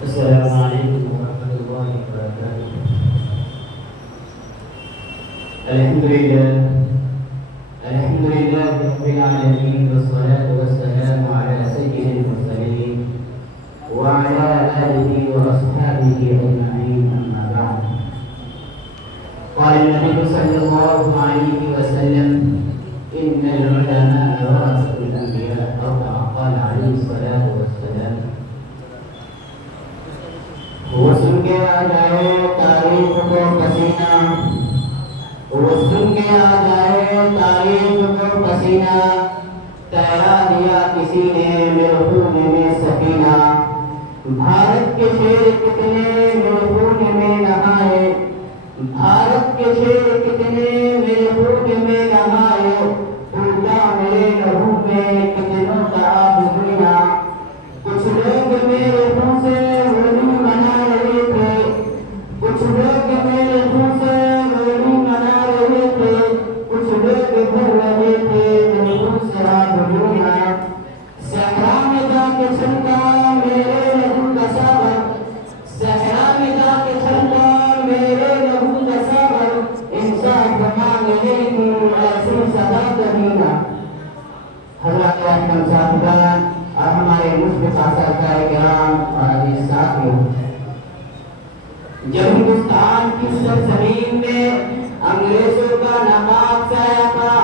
السلام عليكم ورحمة الله وبركاته. الحمد لله رب العالمين، والصلاة والسلام على سيد المرسلين وعلى آله وأصحابه أجمعين، أما بعد. قال النبي صلى الله عليه وسلم: إن العلماء ورثة الأنبياء، أو كما قال عليه الصلاة والسلام. وہ سن کے آ جائے تاریخ کو پسینہ، وہ سن کے آ جائے تاریخ کو پسینہ، تیرا دیا کسی نے میرے خون میں سکینہ. بھارت کے شیر کتنے میرے خون میں نہائے، بھارت کے شیر کتنے میرے خون میں نہائے، ٹوٹا میرے لہو میں کتنوں کا آب ہونا. کچھ لوگ میرے خون سے ہولی منا رہے تھے، کچھ لوگ میرے خون سے ہولی منا رہے تھے، کچھ لوگ بھر رہے تھے میرے خون سے آب ہونا. صحرا میں جا کے چھلکا میرے لہو کا ساغر، صحرا میں جا کے چھلکا میرے لہو کا ساغر، انصاف مانگنے کی ایسی صدا کبھی نہ. حضرات احترام صاحبان اور ہمارے مشرف اساتذہ کرام اور عزیز ساتھیوں، جب ہندوستان کی سرزمین میں انگریزوں کا نقاب سایہ تھا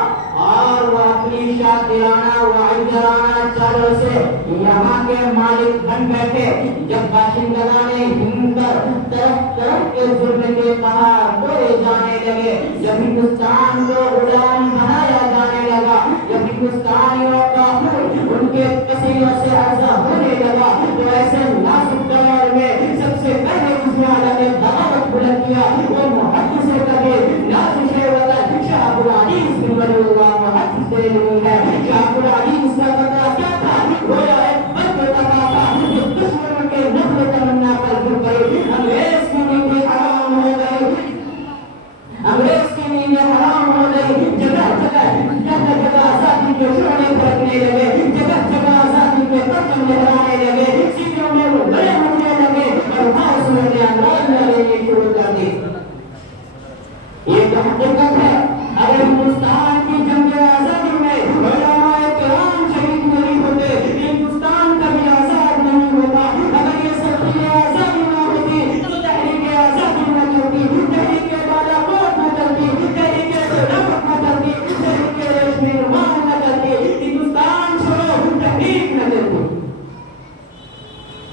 اور وہ اپنی شاطرانہ و عجرانہ چالوں سے یہاں کے مالک بن بیٹھے، جب باشندگان ہند طرف طرف کے ظلم کے پہاڑ توڑے جانے لگے، جب ہندوستان کو غلام بنایا جانے لگا، جب ہندوستانیوں کا خون ان کے پسینوں سے عرضہ ہونے لگا، تو ایسے نازک دور میں سب سے پہلے جس نے اعلیٰ نے بغاوت بلند کیا وہ محدث کبیر نازش وطن شاہ عبدالعزیز بن ولی اللہ محدث دہلوی ہے. شاہ عبدالعزیز کا قطعہ کیا تھا؟ گویا ایک مرد قطعہ تھا جو دشمنوں کے نفل تمنا پر گر گئی. انگریز کی نیندیں حرام ہو گئی، انگریز کی نیندیں حرام ہو گئی. جگہ جگہ آزادی کے شعلے پھڑکنے لگے، جگہ جگہ آزادی کے پرچم لہرانے لگے، سیٹوں میں وہ بڑے ہونے لگے اور بھارت نے انداز لڑنے شروع کر دی. یہ تو حقیقت ہے. اگر ہندوستان کی جنگ آزادی میں علماء کرام شہید نہیں ہوتے، ہندوستان کبھی آزاد نہیں ہوتا. اگر یہ سرخی آزادی نہ ہوتی تو تحریک آزادی نہ چلتی، تحریک بالاکوٹ نہ چلتی، تحریک خلافت نہ چلتی، تحریک ریشمی رومال نہ چلتی، ہندوستان چھوڑو تحریک نہ چلتی.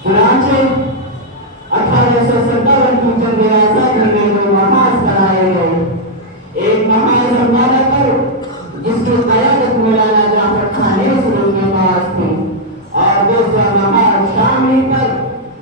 چنانچہ 1857 کی جنگ آزادی میں جو محاذ بنائے گئے، ایک محاذ ہمارا پر جس کی قیادت مولانا جعفر خان نیسری کے پاس تھی، اور دوسرا محاذ شامی پر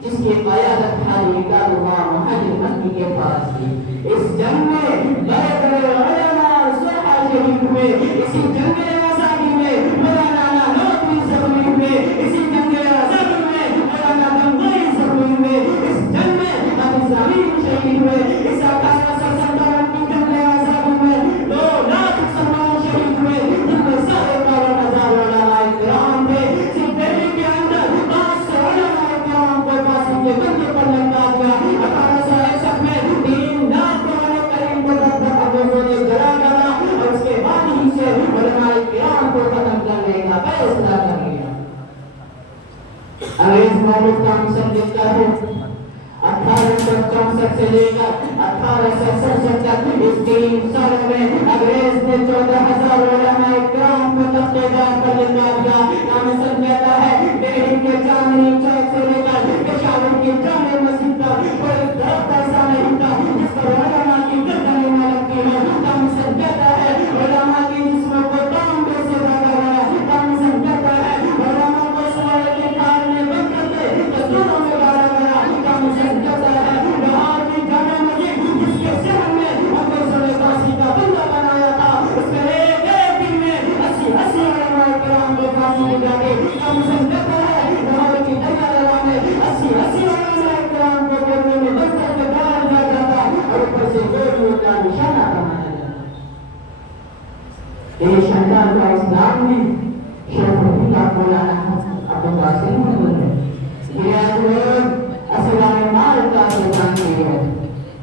جس کی قیادت حاجی نگار اللہ محمد مکی کے پاس تھی. اس جنگ میں بڑے بڑے علماء اور صحابہ شہید ہوئے. اسی جنگ آزادی میں مولانا نانوتوی زخمی ہوئے، اسی جنگ آزادی میں مولانا گنگوئی زخمی ہوئے، اس جنگ میں حافظ امین شہید ہوئے. اس 1857 کی جنگ آزادی میں 2 لاکھ مسلمان شہید ہوئے، جن میں سارے 52,000 علماء کرام تھے. صرف دہلی کے اندر 500 علماء کرام کو پھانسی کے پھندے پر لٹکا دیا. 1861 میں 3 لاکھ قرآن کریم کو بغدادیوں نے جلا ڈالا اور اس کے بعد ہی سے علماء کرام کو ختم کرنے کا فیصلہ کر لیا. انگریز مولود کا مصنف لکھتا ہے 1864 سے لے کر 1867 تک اس 3 سالوں میں انگریز نے 14,000 علماء کرام کو تختہ دار پر لٹکا دیا. نامسن کہتا ہے دہلی کے چاندنی چوک سے لے کر پشاور کی جامع مسجد تک کوئی درخت ایسا نہیں تھا جس پر علماء کی گردنیں نہ لگتی ہوں. نامسن کہتا ہے علماء کی جسموں کو تانبے سے باندھا گیا. نامسن کہتا ہے علماء کو سوارے کے کار میں بند کر کے تصویروں میں ڈالا گیا. نامسن کہتا ہے لاہور کی جامع مسجد جس کے شہر میں انگریزوں نے پھانسی کا بندہ بنایا تھا، اس میں ایک دن میں 80 علماء کرام کو پھانسی دی جاتی. نامسن کہتا ہے لاہور کی دریا لگا میں 80 علماء کرام کو گولیوں میں بند کر کے ڈال دیا جاتا اور اوپر سے گولیوں کا نشانہ بنایا جاتا. یہ شہزاد کا اسلام بھی شیخ اللہ مولانا عبدالقاسم نے بولے یہ لوگ اصل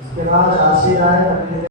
اس کے بعد راشد آئے